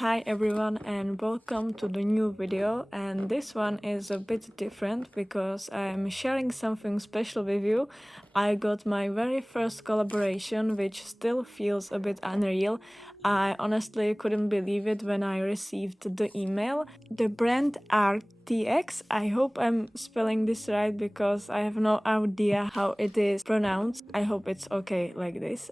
Hi everyone and welcome to the new video, and this one is a bit different because I'm sharing something special with you. I got my very first collaboration, which still feels a bit unreal. I honestly couldn't believe it when I received the email. The brand ARRTX, I hope I'm spelling this right because I have no idea how it is pronounced. I hope it's okay like this.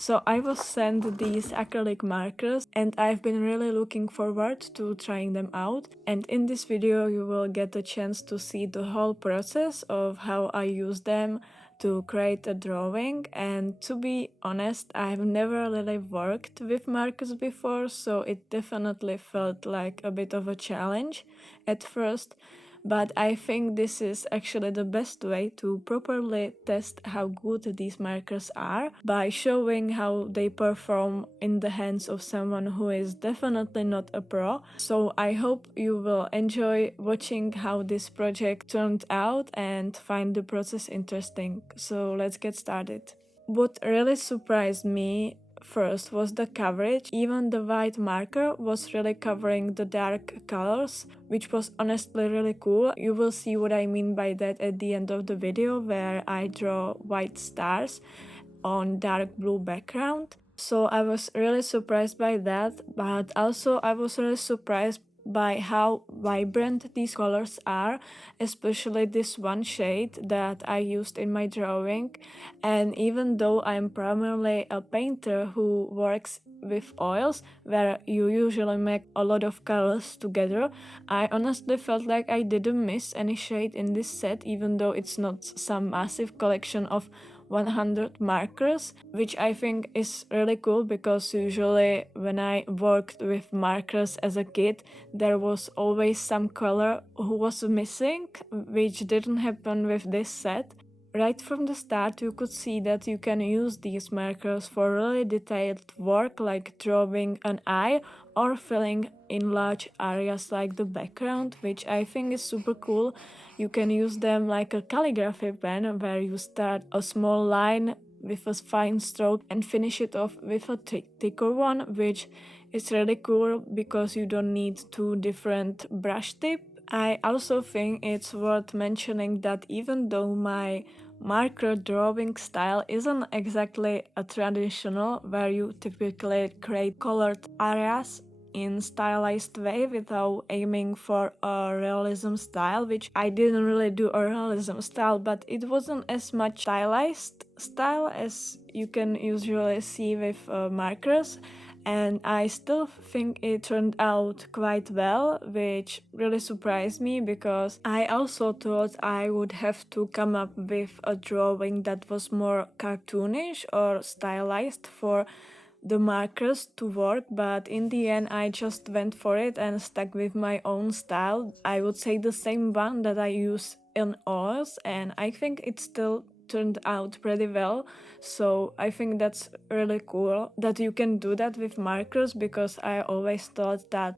So I was sent these acrylic markers and I've been really looking forward to trying them out. And in this video you will get a chance to see the whole process of how I use them to create a drawing. And to be honest, I've never really worked with markers before, so it definitely felt like a bit of a challenge at first. But I think this is actually the best way to properly test how good these markers are by showing how they perform in the hands of someone who is definitely not a pro. So I hope you will enjoy watching how this project turned out and find the process interesting. So let's get started. What really surprised me first was the coverage. Even the white marker was really covering the dark colors, which was honestly really cool. You will see what I mean by that at the end of the video, where I draw white stars on dark blue background. So I was really surprised by that, but also I was really surprised by how vibrant these colors are, especially this one shade that I used in my drawing. And even though I'm primarily a painter who works with oils, where you usually make a lot of colors together, I honestly felt like I didn't miss any shade in this set, even though it's not some massive collection of 100 markers, which I think is really cool because usually when I worked with markers as a kid, there was always some color who was missing, which didn't happen with this set. Right from the start, you could see that you can use these markers for really detailed work like drawing an eye or filling in large areas like the background, which I think is super cool. You can use them like a calligraphy pen where you start a small line with a fine stroke and finish it off with a thicker one, which is really cool because you don't need two different brush tips. I also think it's worth mentioning that even though my marker drawing style isn't exactly a traditional where you typically create colored areas in stylized way without aiming for a realism style, which I didn't really do a realism style, but it wasn't as much stylized style as you can usually see with markers. And I still think it turned out quite well, which really surprised me because I also thought I would have to come up with a drawing that was more cartoonish or stylized for the markers to work, but in the end I just went for it and stuck with my own style. I would say the same one that I use in oils, and I think it still turned out pretty well. So I think that's really cool that you can do that with markers, because I always thought that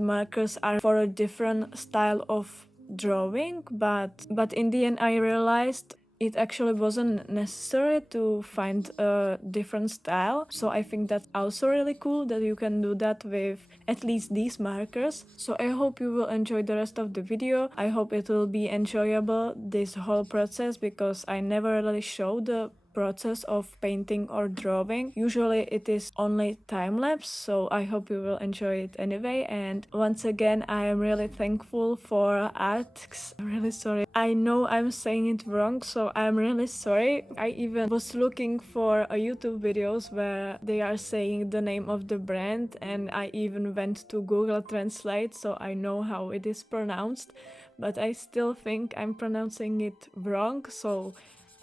markers are for a different style of drawing, but in the end I realized it actually wasn't necessary to find a different style. So I think that's also really cool that you can do that with at least these markers. So I hope you will enjoy the rest of the video. I hope it will be enjoyable, this whole process, because I never really showed the process of painting or drawing. Usually it is only time-lapse, so I hope you will enjoy it anyway. And once again, I am really thankful for ARRTX. I'm really sorry. I know I'm saying it wrong, so I'm really sorry. I even was looking for a YouTube videos where they are saying the name of the brand, and I even went to Google Translate so I know how it is pronounced, but I still think I'm pronouncing it wrong, so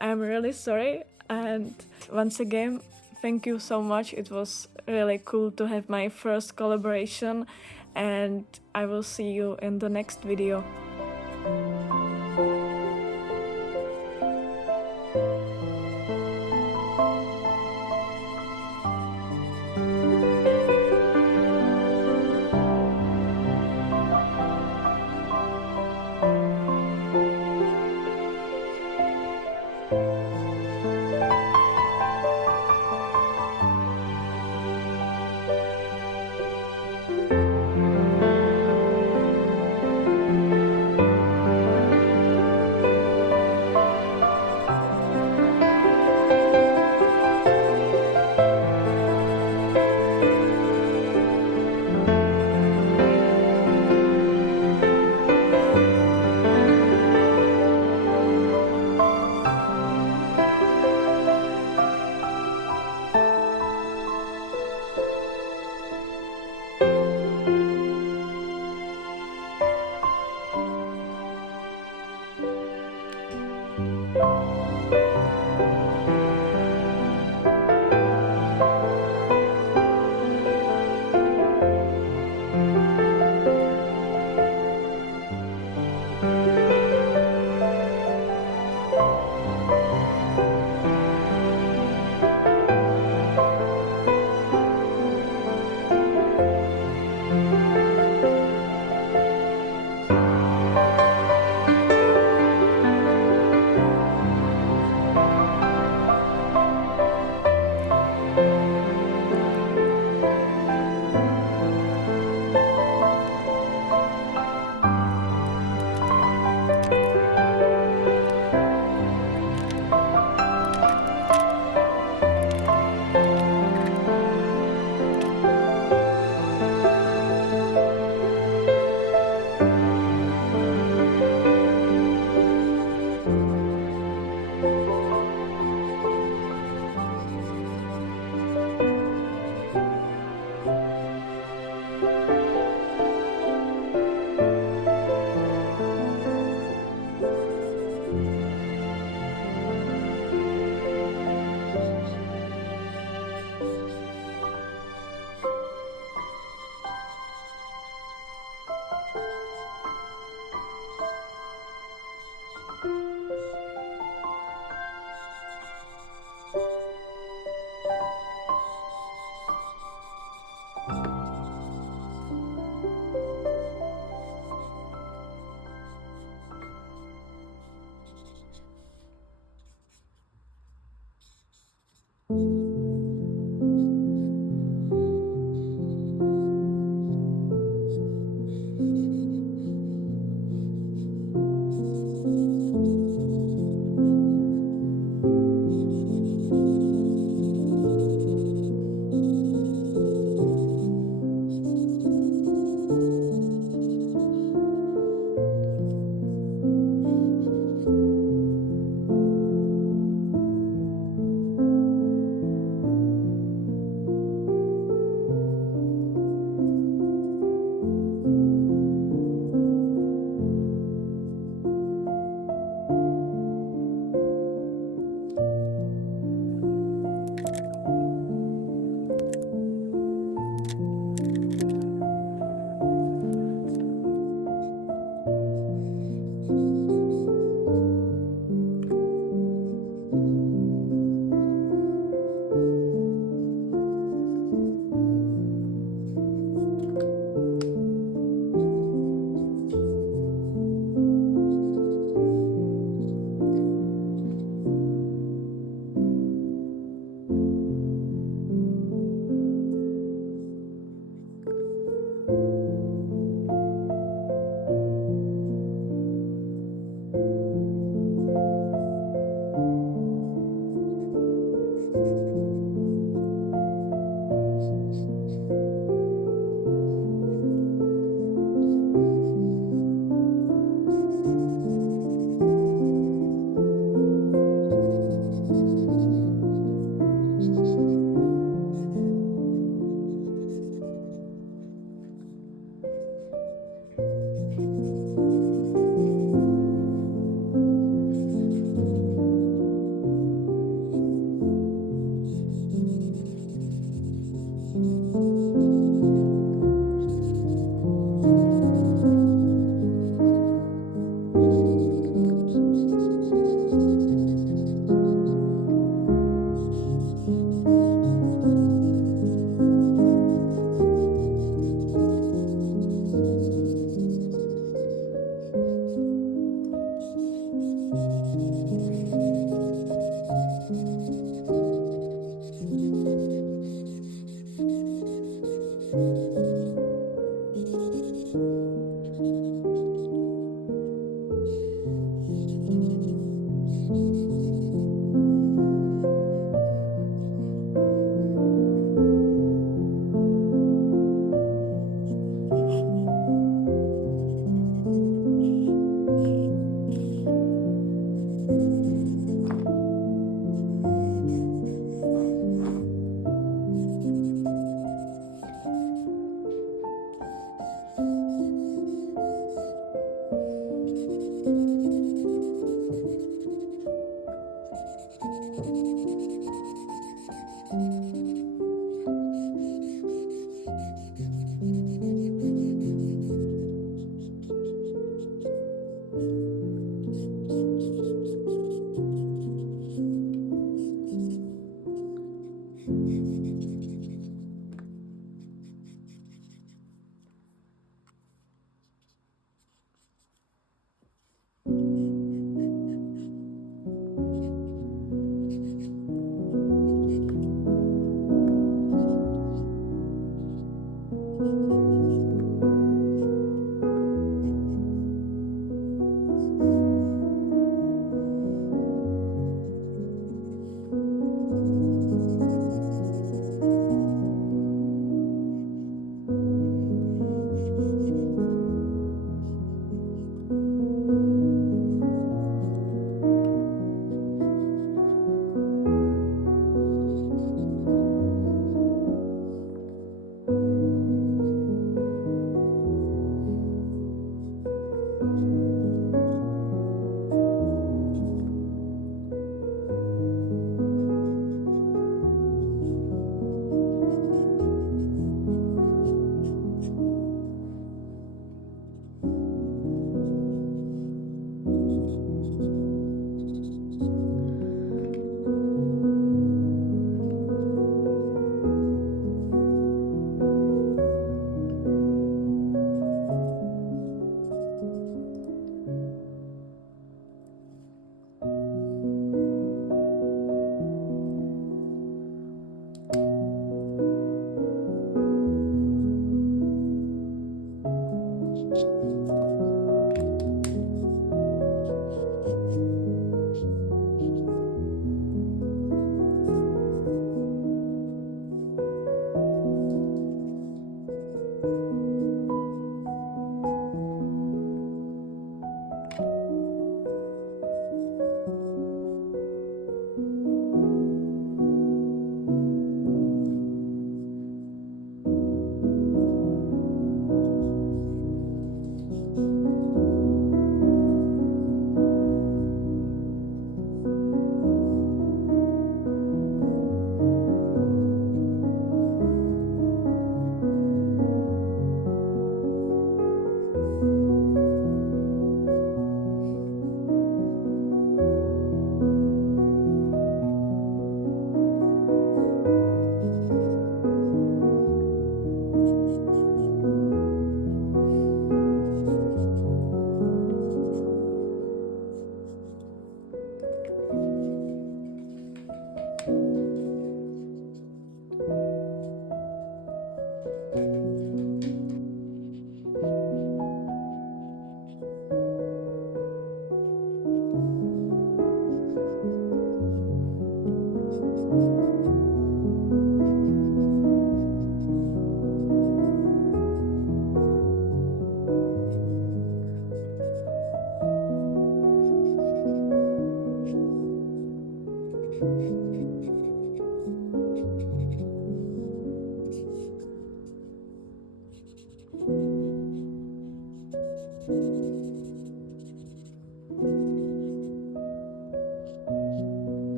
I'm really sorry. And once again, thank you so much. It was really cool to have my first collaboration, and I will see you in the next video.